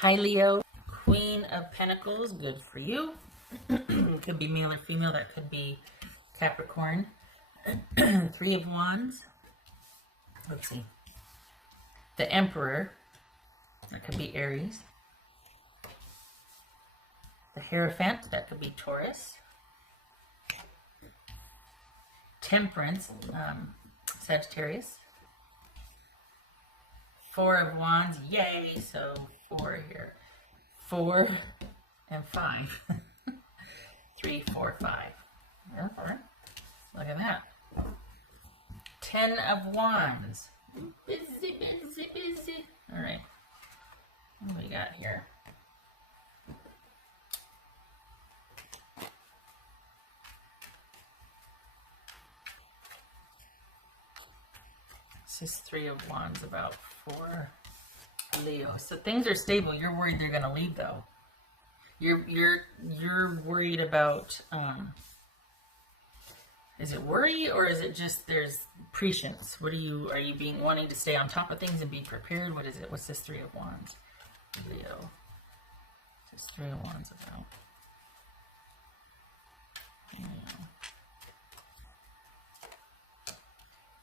Hi, Leo. Queen of Pentacles, good for you. Could be male or female. That could be Capricorn. Three of Wands. Let's see. The Emperor. That could be Aries. The Hierophant. That could be Taurus. Temperance. Sagittarius. Four of Wands. Yay! So 4 here. 4 and 5. 3, 4, 5. Look at that. 10 of Wands. Busy, busy, busy. All right. What do we got here? This is 3 of Wands about for Leo. So things are stable. You're worried they're gonna leave though. You're worried about is it worry or is it just there's prescience? What are you wanting to stay on top of things and be prepared? What is it? What's this 3 of Wands? Leo. What's this 3 of Wands about? Leo.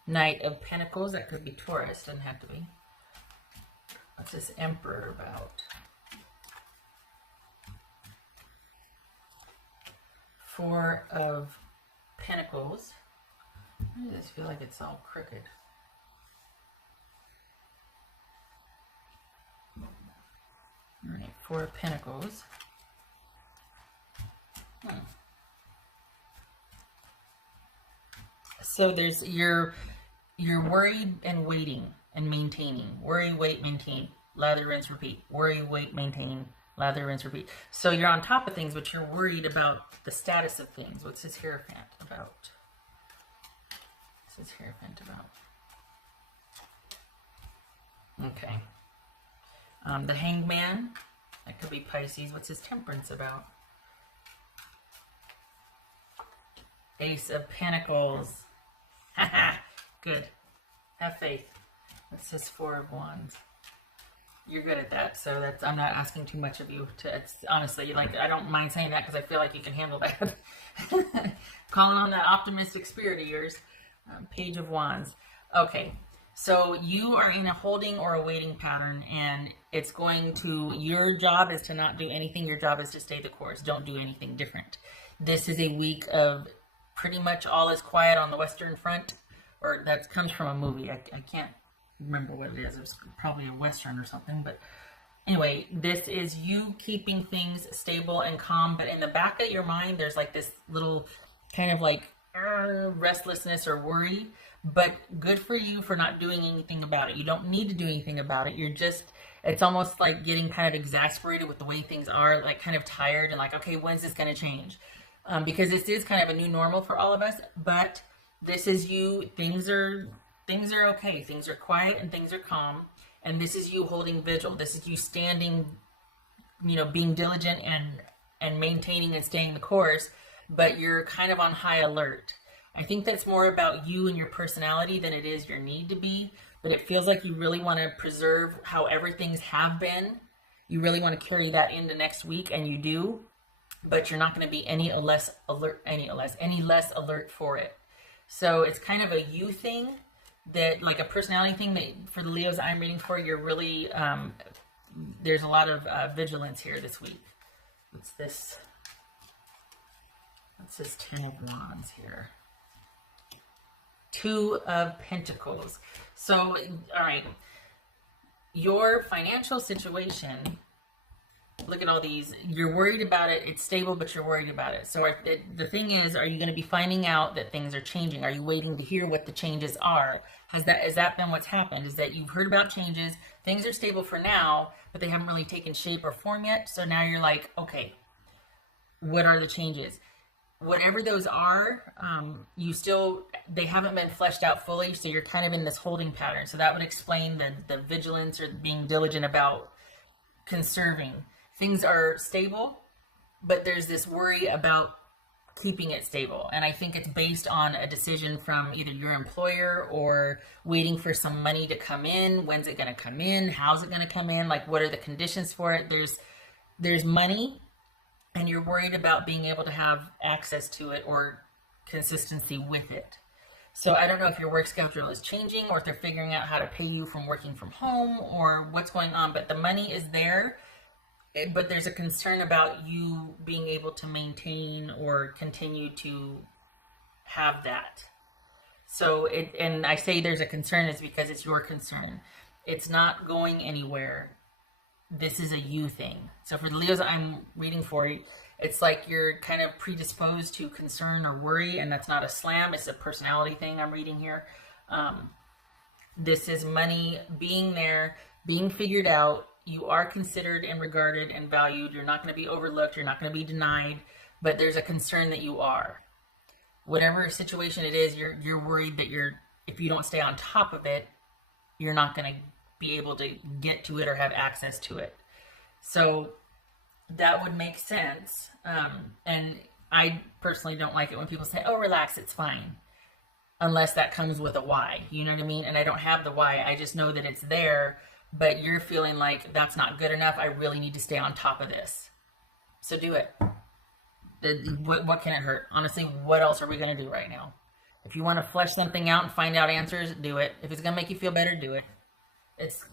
Knight of Pentacles, that could be Taurus, doesn't have to be. What's this Emperor about? 4 of Pentacles. I just feel like it's all crooked. Alright, 4 of Pentacles. So there's you're worried and waiting and maintaining. Worry, wait, maintain. Lather, rinse, repeat. Worry, wait, maintain. Lather, rinse, repeat. So you're on top of things, but you're worried about the status of things. What's this Hierophant about? What's this Hierophant about? Okay. The Hangman. That could be Pisces. What's his Temperance about? Ace of Pentacles. Haha. Good. Have faith. What's this 4 of Wands? You're good at that, so that's I'm not asking too much of you. It's honestly, like, I don't mind saying that because I feel like you can handle that. Calling on that optimistic spirit of yours. Page of Wands. Okay, so you are in a holding or a waiting pattern, and it's going to, your job is to not do anything. Your job is to stay the course. Don't do anything different. This is a week of pretty much all is quiet on the Western Front, or that comes from a movie. I can't remember what it is. It was probably a Western or something, but anyway, this is you keeping things stable and calm, but in the back of your mind, there's like this little kind of like restlessness or worry, but good for you for not doing anything about it. You don't need to do anything about it. You're just, it's almost like getting kind of exasperated with the way things are, like kind of tired and like, okay, when's this going to change? Because this is kind of a new normal for all of us, but this is you, things are okay, things are quiet and things are calm, and this is you holding vigil. This is you standing, you know, being diligent and maintaining and staying the course, but you're kind of on high alert. I think that's more about you and your personality than it is your need to be, but it feels like you really want to preserve how everything's have been. You really want to carry that into next week, and you do, but you're not going to be any less alert for it. So it's kind of a you thing, that like a personality thing that for the Leos I'm reading for, you're really, there's a lot of vigilance here this week. What's this? What's this 10 of Wands here? 2 of Pentacles. So, all right, your financial situation, look at all these. You're worried about it. It's stable, but you're worried about it. So the thing is, are you going to be finding out that things are changing? Are you waiting to hear what the changes are? Has that been what's happened? Is that you've heard about changes? Things are stable for now, but they haven't really taken shape or form yet. So now you're like, okay, what are the changes? Whatever those are, they haven't been fleshed out fully. So you're kind of in this holding pattern. So that would explain the vigilance or being diligent about conserving. Things are stable, but there's this worry about keeping it stable. And I think it's based on a decision from either your employer or waiting for some money to come in. When's it going to come in? How's it going to come in? Like, what are the conditions for it? There's money, and you're worried about being able to have access to it or consistency with it. So I don't know if your work schedule is changing or if they're figuring out how to pay you from working from home or what's going on, but the money is there. But there's a concern about you being able to maintain or continue to have that. So and I say there's a concern is because it's your concern. It's not going anywhere. This is a you thing. So for the Leos I'm reading for you, it's like you're kind of predisposed to concern or worry, and that's not a slam. It's a personality thing I'm reading here. This is money being there, being figured out. You are considered and regarded and valued. You're not going to be overlooked. You're not going to be denied, but there's a concern that you are. Whatever situation it is, you're worried that if you don't stay on top of it, you're not going to be able to get to it or have access to it. So that would make sense. And I personally don't like it when people say, oh, relax, it's fine. Unless that comes with a why, you know what I mean? And I don't have the why. I just know that it's there, but you're feeling like that's not good enough. I really need to stay on top of this. So do it. What can it hurt? Honestly, what else are we going to do right now? If you want to flesh something out and find out answers, do it. If it's going to make you feel better, do it. It's,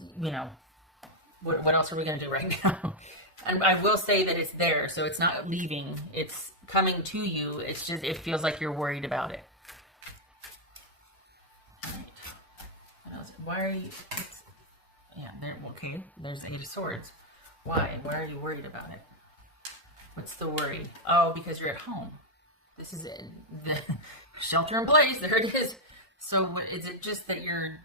what else are we going to do right now? And I will say that it's there, so it's not leaving. It's coming to you. It's just, it feels like you're worried about it. All right. What else? Why are you... okay, there's the Eight of Swords. Why? Why are you worried about it? What's the worry? Oh, because you're at home. This is it. The shelter in place. There it is. So is it just that you're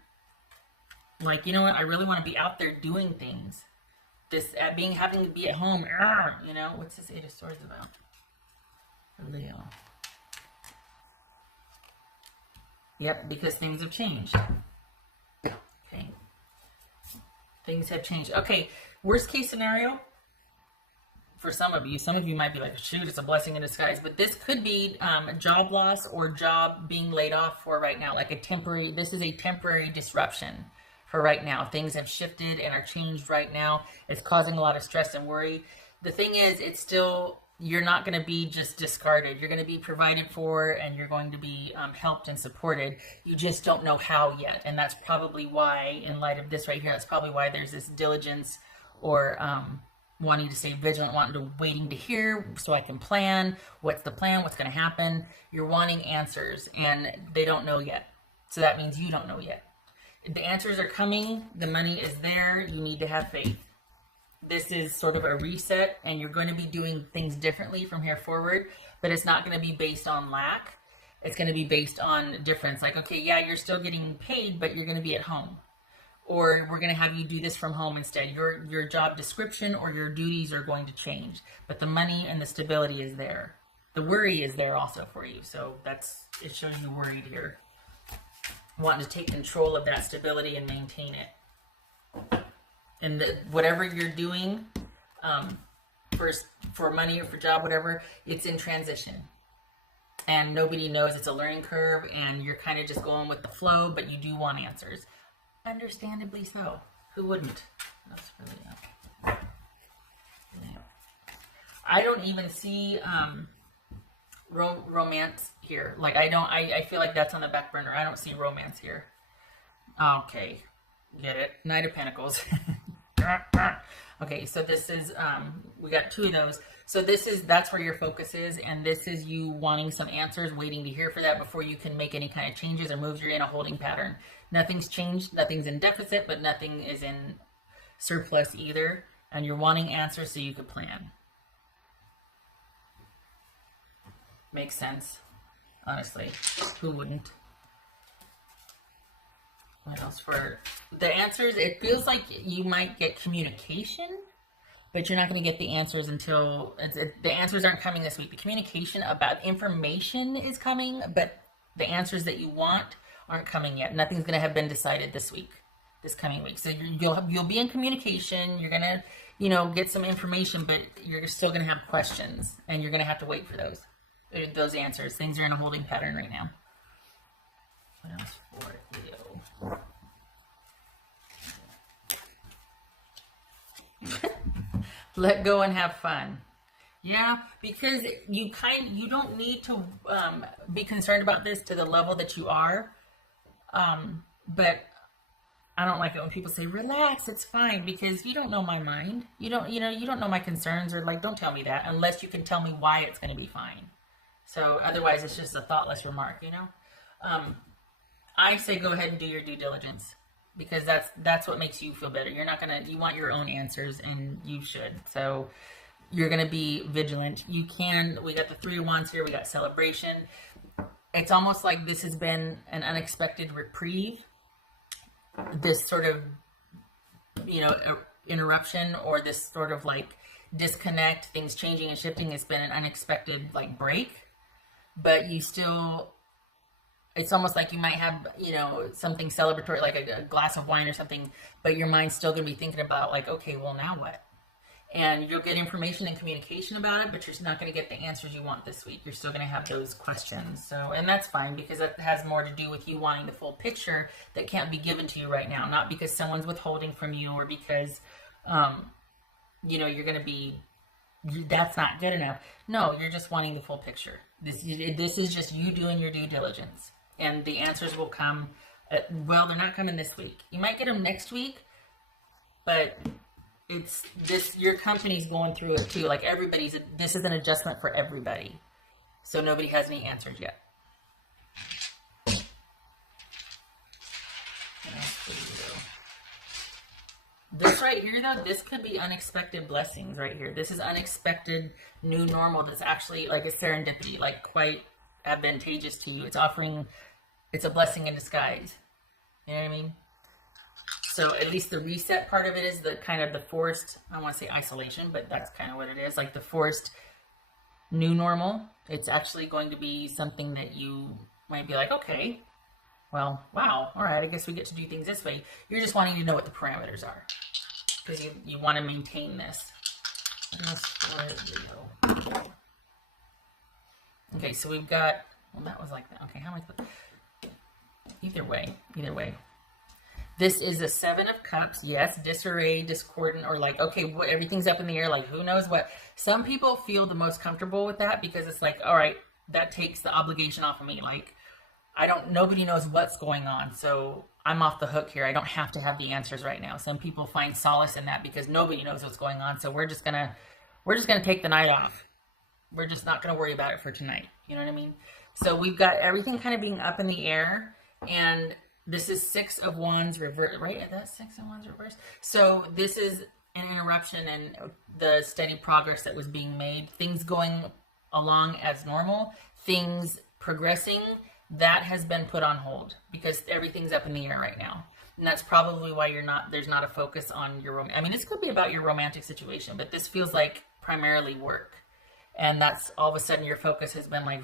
like, you know what? I really want to be out there doing things. Having to be at home. What's this Eight of Swords about? Leo. Yep, because things have changed. Okay. Things have changed. Okay, worst case scenario for some of you might be like, shoot, it's a blessing in disguise, but this could be a job loss or job being laid off for right now, like this is a temporary disruption for right now. Things have shifted and are changed right now. It's causing a lot of stress and worry. The thing is, you're not going to be just discarded. You're going to be provided for, and you're going to be helped and supported. You just don't know how yet. And that's probably why, in light of this right here, that's probably why there's this diligence or wanting to stay vigilant, waiting to hear so I can plan. What's the plan? What's going to happen? You're wanting answers, and they don't know yet. So that means you don't know yet. The answers are coming. The money is there. You need to have faith. This is sort of a reset, and you're going to be doing things differently from here forward, but it's not going to be based on lack. It's going to be based on difference. Like, okay, yeah, you're still getting paid, but you're going to be at home. Or we're going to have you do this from home instead. Your job description or your duties are going to change, but the money and the stability is there. The worry is there also for you, so it shows you worried here. Wanting to take control of that stability and maintain it. And whatever you're doing for money or for job, whatever, it's in transition. And nobody knows, it's a learning curve, and you're kind of just going with the flow, but you do want answers. Understandably so. Who wouldn't? That's really I don't even see romance here. Like, I feel like that's on the back burner. I don't see romance here. Okay. Get it? Knight of Pentacles. Okay, so this is, we got two of those. So that's where your focus is, and this is you wanting some answers, waiting to hear for that before you can make any kind of changes or moves. You're in a holding pattern. Nothing's changed, nothing's in deficit, but nothing is in surplus either, and you're wanting answers so you could plan. Makes sense, honestly. Who wouldn't? What else for the answers? It feels like you might get communication, but you're not going to get the answers until the answers aren't coming this week. The communication about information is coming, but the answers that you want aren't coming yet. Nothing's going to have been decided this coming week. So you'll be in communication. You're going to, get some information, but you're still going to have questions, and you're going to have to wait for those. those answers. Things are in a holding pattern right now. What else for Leo? Let go and have fun. Yeah, because you don't need to be concerned about this to the level that you are. But I don't like it when people say, relax, it's fine, because you don't know my mind. You don't know my concerns, or like, don't tell me that unless you can tell me why it's going to be fine. So otherwise it's just a thoughtless remark, I say go ahead and do your due diligence, because that's what makes you feel better. You want your own answers, and you should. So you're going to be vigilant. We got the 3 of Wands here. We got celebration. It's almost like this has been an unexpected reprieve. This sort of, interruption, or this sort of like disconnect, things changing and shifting, has been an unexpected like break. But you still, it's almost like you might have, something celebratory, like a glass of wine or something, but your mind's still going to be thinking about like, okay, well, now what? And you'll get information and communication about it, but you're not going to get the answers you want this week. You're still going to have those questions. So, and that's fine, because that has more to do with you wanting the full picture that can't be given to you right now. Not because someone's withholding from you, or because, you're going to be, that's not good enough. No, you're just wanting the full picture. This is just you doing your due diligence. And the answers will come, they're not coming this week. You might get them next week, but your company's going through it too. Like this is an adjustment for everybody. So nobody has any answers yet. This right here though, this could be unexpected blessings right here. This is unexpected new normal that's actually like a serendipity, like quite advantageous to you. It's a blessing in disguise. You know what I mean? So at least the reset part of it is the kind of the forced, I want to say isolation, but that's kind of what it is, like the forced new normal. It's actually going to be something that you might be like, okay, well, wow, all right, I guess we get to do things this way. You're just wanting to know what the parameters are, because you want to maintain this. Okay, so we've got, well, that was like that. Okay, how am I? Either way. This is a 7 of Cups. Yes, disarray, discordant, or like, okay, everything's up in the air. Like, who knows what? Some people feel the most comfortable with that, because it's like, all right, that takes the obligation off of me. Like, nobody knows what's going on, so I'm off the hook here. I don't have to have the answers right now. Some people find solace in that, because nobody knows what's going on. So we're just gonna take the night off. We're just not gonna worry about it for tonight. You know what I mean? So we've got everything kind of being up in the air, and this is 6 of Wands reverse, right? That's 6 of Wands reverse. So this is an interruption in the steady progress that was being made. Things going along as normal, things progressing, that has been put on hold, because everything's up in the air right now. And that's probably why there's not a focus on your I mean, this could be about your romantic situation, but this feels like primarily work. And that's all of a sudden your focus has been like,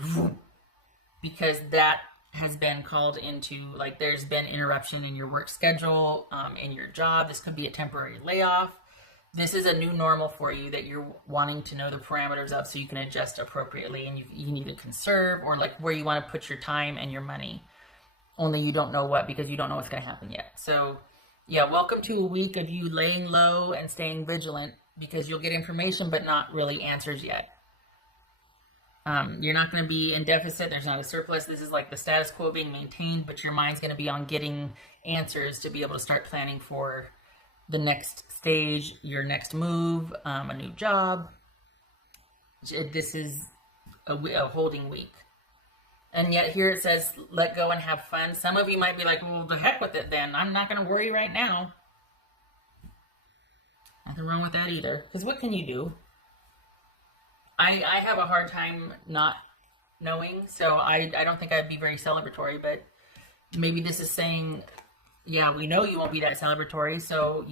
because that has been called into, like, there's been interruption in your work schedule, in your job. This could be a temporary layoff. This is a new normal for you that you're wanting to know the parameters of, so you can adjust appropriately, and you need to conserve, or like where you want to put your time and your money. Only you don't know what, because you don't know what's going to happen yet. So yeah, welcome to a week of you laying low and staying vigilant, because you'll get information but not really answers yet. You're not going to be in deficit. There's not a surplus. This is like the status quo being maintained, but your mind's going to be on getting answers to be able to start planning for the next stage, your next move, a new job. This is a holding week. And yet here it says, let go and have fun. Some of you might be like, well, the heck with it then. I'm not going to worry right now. Nothing wrong with that either. Because what can you do? I have a hard time not knowing, so I don't think I'd be very celebratory, but maybe this is saying, yeah, we know you won't be that celebratory,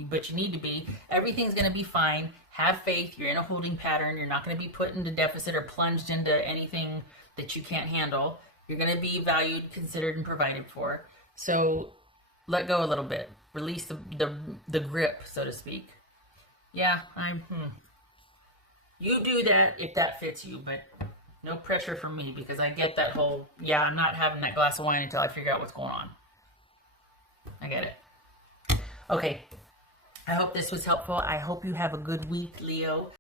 but you need to be. Everything's going to be fine. Have faith. You're in a holding pattern. You're not going to be put into deficit or plunged into anything that you can't handle. You're going to be valued, considered, and provided for. So let go a little bit. Release the grip, so to speak. Yeah, you do that if that fits you, but No pressure from me, because I get that whole, yeah, I'm not having that glass of wine until I figure out what's going on. I get it. Okay. I hope this was helpful. I hope you have a good week, Leo.